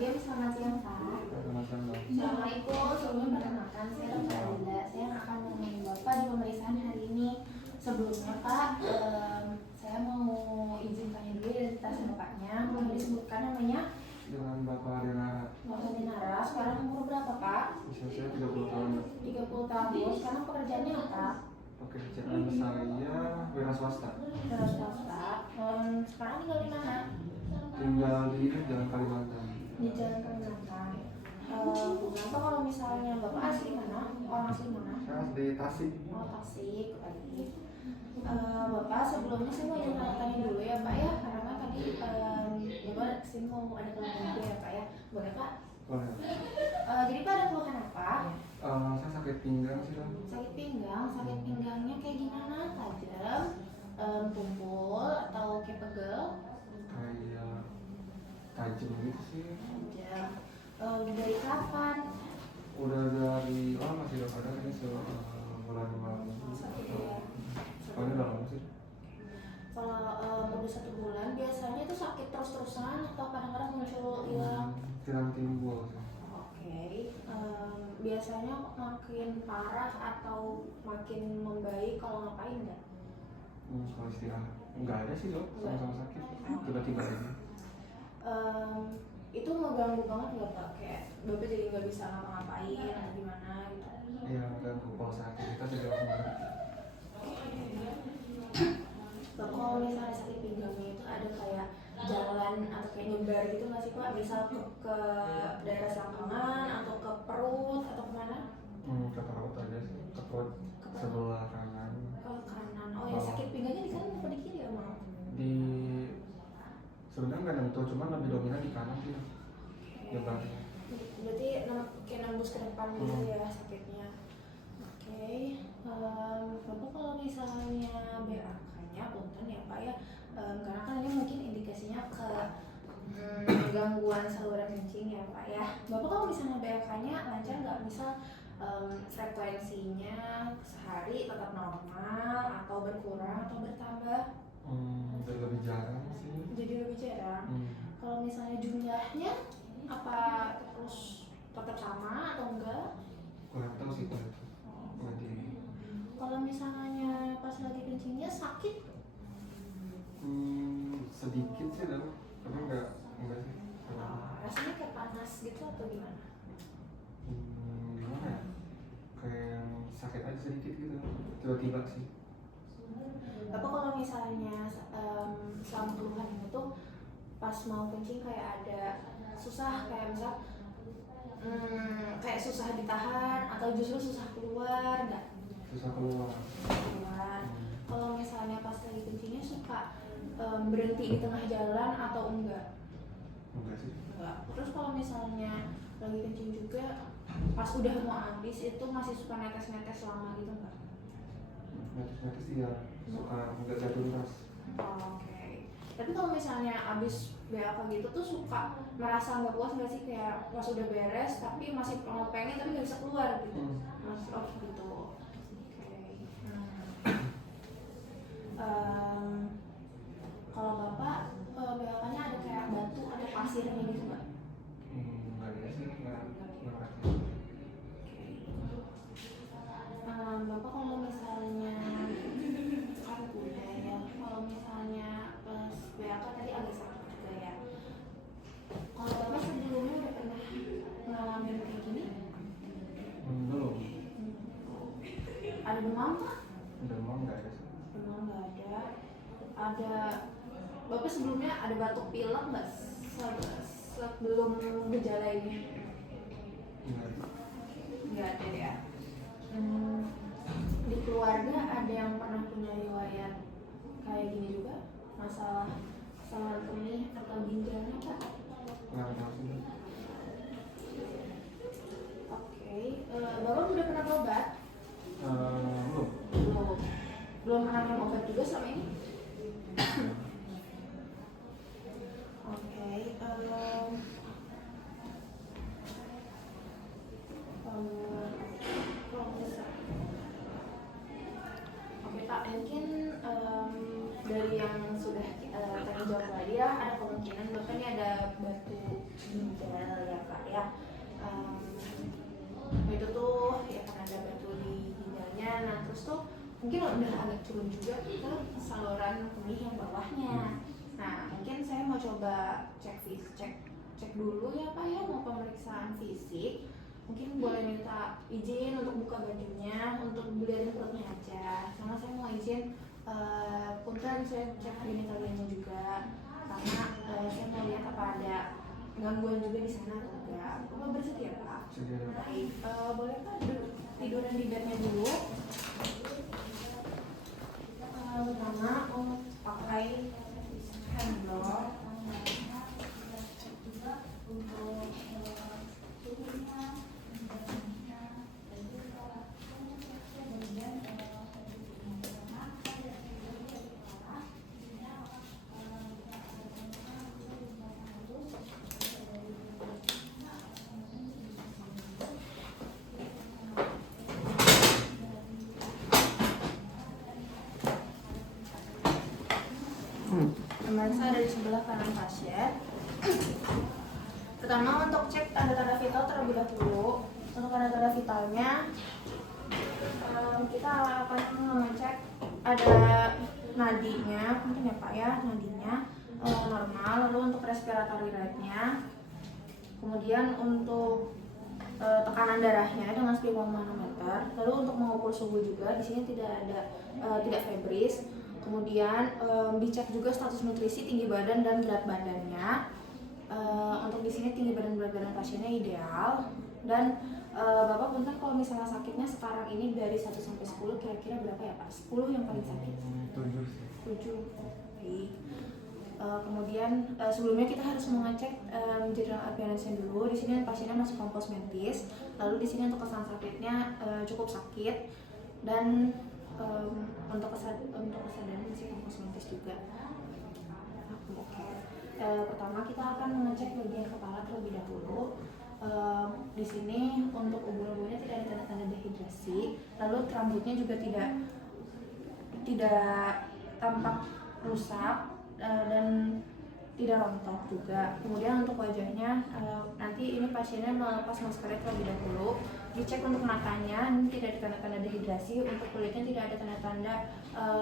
Iya, selamat siang Pak. Selamat siang, Mbak. Assalamualaikum, sebelumnya perkenalkan saya Dr. Adinda. Saya akan menemani Bapak di pemeriksaan hari ini. Sebelumnya Pak, saya mau izin tanya dulu identitas Bapaknya. Boleh disebutkan namanya? Dengan Bapak Adinara. Bapak Adinara, sekarang umur berapa Pak? Usia saya 30 tahun, Mbak. 30 tahun, sekarang pekerjaannya apa? Pekerjaan saya wira swasta. Wira swasta. Sekarang tinggal di mana? Tinggal di Jalan Kalimantan. Di Jalan Kalimantan. Bapak kalau misalnya Bapak asli mana? Orang asli mana? Saya asli Tasik. Oh, Tasik lagi. Bapak sebelumnya saya mau tanya dulu ya Pak ya, karena kan tadi Bapak sini mau ada keluhan juga ya Pak ya, boleh Pak? Boleh. Jadi Pak ada keluhan apa? Saya sakit pinggang sih, Bang. Sakit pinggangnya kayak gimana? Tajam, tumpul atau kayak pegel? Kayak tajam gitu sih. Tajam. Dari kapan? Udah dari masih udah ada kayaknya sebulan lalu. Sakit ya. Pokoknya udah lama sih. Kalau udah 1 bulan biasanya itu sakit terus-terusan atau kadang-kadang muncul hilang? Tidak timbul sih. Oke, biasanya makin parah atau makin membaik kalau ngapain nggak? Kalau istirahat nggak ada sih, Dok. Sama-sama sakit. Tiba-tiba aja. Itu ngeganggu banget nggak Pak? Kayak Bapak jadi nggak bisa ngapa-ngapain atau gimana gitu? Iya, ganggu. Kalau sakit kita juga kemarin. Bapak kalau misalnya sakit pinggangnya itu ada kayak jalan atau kayak nyebar gitu nggak sih Pak? Misal ke daerah selangkangan atau ke perut atau kemana? Ke perut aja sih. Ke perut sebelah kanan. Ke kanan. Oh ya, sakit pinggangnya di kanan apa di kiri ya Maaf? Di sebenarnya nggak nentu, cuman lebih dominan di kanan gitu. Nyebarnya. Berarti kayak nembus ke depan gitu ya sakitnya. Oke. Bapak kalau misalnya BAK-nya punten ya Pak ya, karena kan ini mungkin indikasinya ke gangguan saluran kencing ya Pak ya. Bapak kalau misalnya BAK-nya lancar nggak, misal frekuensinya sehari tetap normal atau berkurang atau bertambah? Jadi lebih jarang sih. Jadi lebih jarang. Kalau misalnya jumlahnya apa terus tetap sama atau enggak? Kurang tahu sih kalau itu. Kalau misalnya pas lagi kencingnya sakit? Sedikit sih dong, tapi enggak sih. Rasanya kayak panas gitu atau gimana? Gimana ya? Kayak yang sakit aja sedikit gitu, tiba-tiba sih. Bapak kalau misalnya selama keluhan itu pas mau kencing kayak ada susah, kayak misal kayak susah ditahan atau justru susah keluar nggak? Susah keluar. Kalau misalnya pas lagi kencingnya suka berhenti di tengah jalan atau enggak? Enggak sih. Enggak. Terus kalau misalnya lagi kencing juga pas udah mau habis itu masih suka netes-netes lama gitu enggak? Netes-netes ya, suka enggak jatuh deras. Oke. Tapi kalau misalnya abis BAK gitu tuh suka merasa nggak puas nggak sih, kayak pas udah beres tapi masih pengen tapi nggak bisa keluar gitu? Masih gitu. Kalau Bapak BAK-nya ada kayak batu, ada pasirnya gitu nggak? Enggak ada sih, enggak Bapak kalau misalnya kan udah ya, kalau misalnya pas BAK tadi agak sakit juga ya. Kalau Bapak sebelumnya udah pernah ngalamin kayak gini? Belum. Ada demam Pak? Demam enggak ada sih. Demam nggak ada. Ada Bapak sebelumnya ada batuk pilek nggak sebelum gejala ini? Nggak ada ya. Di keluarga ada yang pernah punya riwayat kayak gini juga, masalah saluran kemih atau ginjalnya Pak? Nggak tahu sih. Oke. Bapak udah pernah berobat? Belum pernah minum obat juga selama ini? Oke. Oke Pak, mungkin dari yang sudah kita tanya jawab tadi ya, ada kemungkinan Bapak ini ada batu ginjal ya Kak ya. Itu tuh ya karena ada batu di ginjalnya. Nah terus tuh mungkin udah agak turun juga ke saluran kemih yang bawahnya. Nah mungkin saya mau coba cek dulu ya Pak ya, mau pemeriksaan fisik. Mungkin boleh minta izin untuk buka bajunya, untuk dilihatin perutnya aja. Sama saya mau izin punten saya cek genitalianya juga, karena saya mau lihat apa ada gangguan juga di sana atau enggak. Bapak bersedia Pak? Sedia. Baik, boleh Pak tiduran di bednya dulu. Pertama untuk pakai handball untuk pemirsa dari sebelah kanan pasien. Pertama untuk cek tanda-tanda vital terlebih dahulu. Untuk tanda-tanda vitalnya kita akan mengecek ada nadinya, mungkin ya Pak ya, nadinya normal. Lalu untuk respiratory rate-nya, kemudian untuk tekanan darahnya dengan spirometer. Lalu untuk mengukur suhu juga di sini tidak febris. Kemudian dicek juga status nutrisi, tinggi badan dan berat badannya. Untuk di sini tinggi badan berat badan pasiennya ideal. Dan Bapak punten kalau misalnya sakitnya sekarang ini dari 1 sampai 10 kira-kira berapa ya Pak? 10 yang paling sakit? 7. Baik. Kemudian sebelumnya kita harus mengecek general appearance-nya dulu. Di sini pasiennya masih kompos mentis. Lalu di sini untuk kesan sakitnya cukup sakit, dan untuk kesadaran masih kompos mentis juga. Oke. Pertama kita akan mengecek bagian kepala terlebih dahulu. Di sini untuk ubun-ubunnya tidak ada tanda-tanda dehidrasi. Lalu rambutnya juga tidak tampak rusak dan tidak rontok juga. Kemudian untuk wajahnya nanti ini pasiennya melepas maskernya terlebih dahulu. Dicek untuk matanya, ini tidak ada tanda-tanda dehidrasi. Untuk kulitnya tidak ada tanda-tanda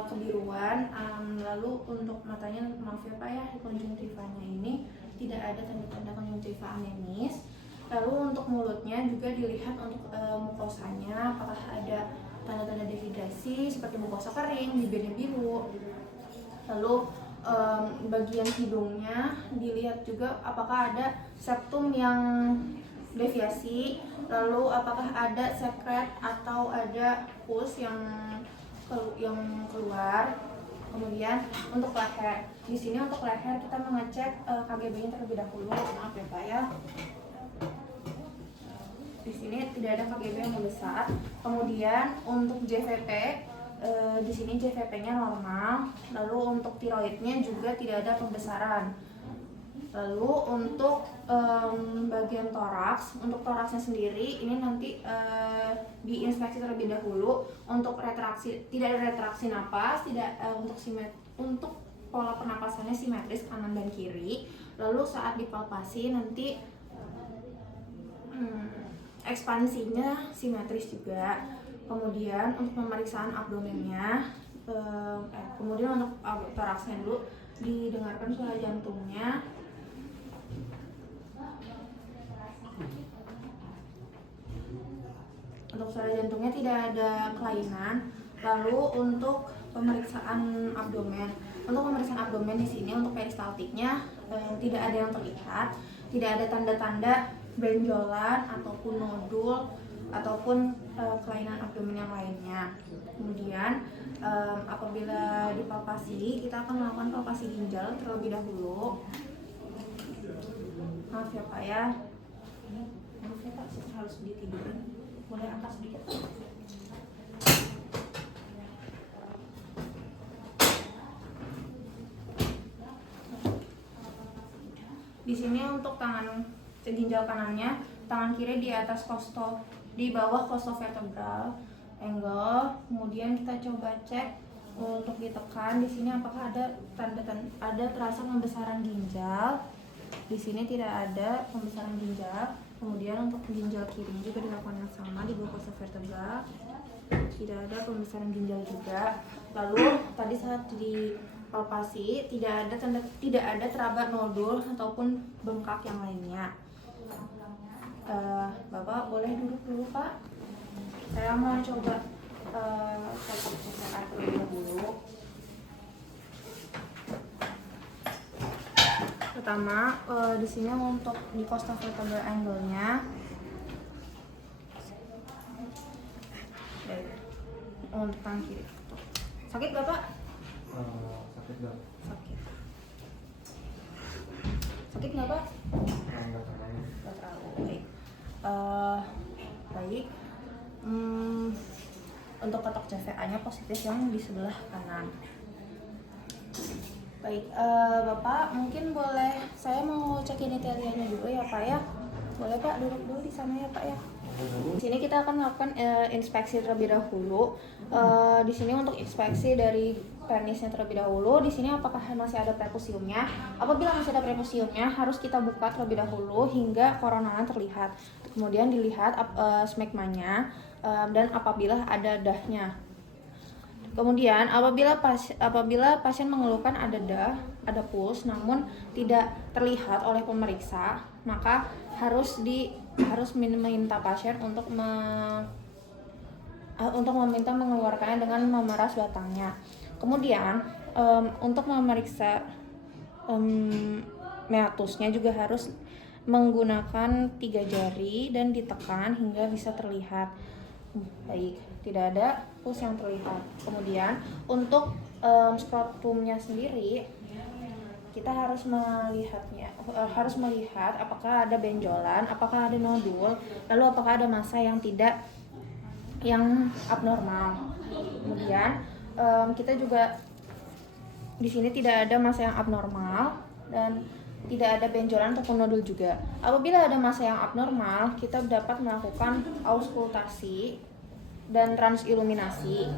kebiruan. Lalu untuk matanya, maaf ya Pak ya, konjungtivanya ini tidak ada tanda-tanda konjungtiva anemis. Lalu untuk mulutnya juga dilihat untuk mukosanya, apakah ada tanda-tanda dehidrasi seperti mukosa kering, bibirnya biru. Lalu bagian hidungnya dilihat juga apakah ada septum yang deviasi, lalu apakah ada sekret atau ada pus yang keluar. Kemudian untuk leher, di sini untuk leher kita mengecek KGB-nya terlebih dahulu. Maaf ya Pak ya. Di sini tidak ada KGB yang membesar. Kemudian untuk JVP, di sini JVP-nya normal. Lalu untuk tiroidnya juga tidak ada pembesaran. Lalu untuk bagian toraks, untuk toraksnya sendiri ini nanti diinspeksi terlebih dahulu. Untuk retraksi, tidak ada retraksi napas, tidak untuk pola pernapasannya simetris kanan dan kiri. Lalu saat dipalpasi nanti ekspansinya simetris juga. Kemudian untuk pemeriksaan abdomennya, kemudian untuk toraksnya dulu didengarkan suara jantungnya. Untuk suara jantungnya tidak ada kelainan. Lalu untuk pemeriksaan abdomen, di sini untuk peristaltiknya tidak ada yang terlihat, tidak ada tanda-tanda benjolan ataupun nodul ataupun kelainan abdomen yang lainnya. Kemudian apabila dipalpasi, kita akan melakukan palpasi ginjal terlebih dahulu. Maaf ya Pak ya. Maaf ya Pak, saya harus ditidurin. Boleh angkat sedikit Pak? Di sini untuk ginjal kanannya, tangan kiri di atas di bawah costovertebral angle. Kemudian kita coba cek untuk ditekan di sini apakah ada terasa pembesaran ginjal. Di sini tidak ada pembesaran ginjal. Kemudian untuk ginjal kiri juga dilakukan yang sama di bawah kosta vertebra. Tidak ada pembesaran ginjal juga. Lalu tadi saat dipalpasi tidak ada teraba nodul ataupun bengkak yang lainnya. Bapak boleh duduk dulu Pak. Saya mau coba cek PCR terlebih dahulu. Pertama, di sini untuk di costa vertebral angle-nya, untuk tangan kiri. Sakit Bapak? Sakit nggak? Sakit. Sakit nggak Pak? Nggak terlalu. Nggak terlalu. Baik. Baik. Untuk kotak CVA-nya positif yang di sebelah kanan. Baik, Bapak mungkin boleh, saya mau cek genitalianya juga ya Pak ya. Boleh Pak, duduk dulu di sana ya Pak ya. Di sini kita akan melakukan inspeksi terlebih dahulu. Di sini untuk inspeksi dari penisnya terlebih dahulu. Di sini apakah masih ada prepusiumnya? Apabila masih ada prepusiumnya, harus kita buka terlebih dahulu hingga koronalan terlihat. Kemudian dilihat smegmanya dan apabila ada dahnya. Kemudian apabila pasien mengeluhkan ada dah, ada pus, namun tidak terlihat oleh pemeriksa, maka harus meminta pasien untuk meminta mengeluarkannya dengan memeras batangnya. Kemudian untuk memeriksa meatusnya juga harus menggunakan 3 jari dan ditekan hingga bisa terlihat. Baik, tidak ada pus yang terlihat. Kemudian untuk skrotumnya sendiri kita harus melihat apakah ada benjolan, apakah ada nodul, lalu apakah ada massa yang abnormal. Kemudian kita juga di sini tidak ada massa yang abnormal dan tidak ada benjolan ataupun nodul juga. Apabila ada massa yang abnormal, kita dapat melakukan auskultasi dan transiluminasi.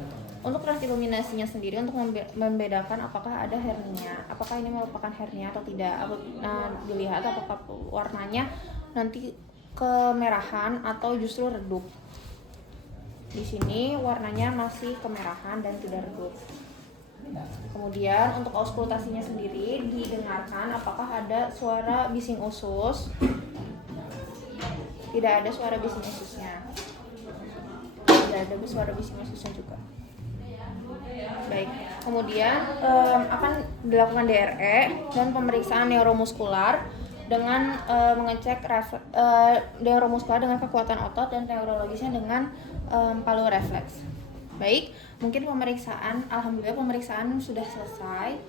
Untuk transiluminasinya sendiri untuk membedakan apakah ada hernia, apakah ini merupakan hernia atau tidak. Dilihat apakah warnanya nanti kemerahan atau justru redup. Di sini warnanya masih kemerahan dan tidak redup. Kemudian untuk auskultasinya sendiri didengarkan apakah ada suara bising usus. Tidak ada suara bising ususnya. Tidak ada suara bising ususnya juga. Baik, kemudian akan dilakukan DRE dan pemeriksaan neuromuskular dengan mengecek neuromuskular dengan kekuatan otot dan neurologisnya dengan palu refleks. Baik, mungkin alhamdulillah pemeriksaan sudah selesai.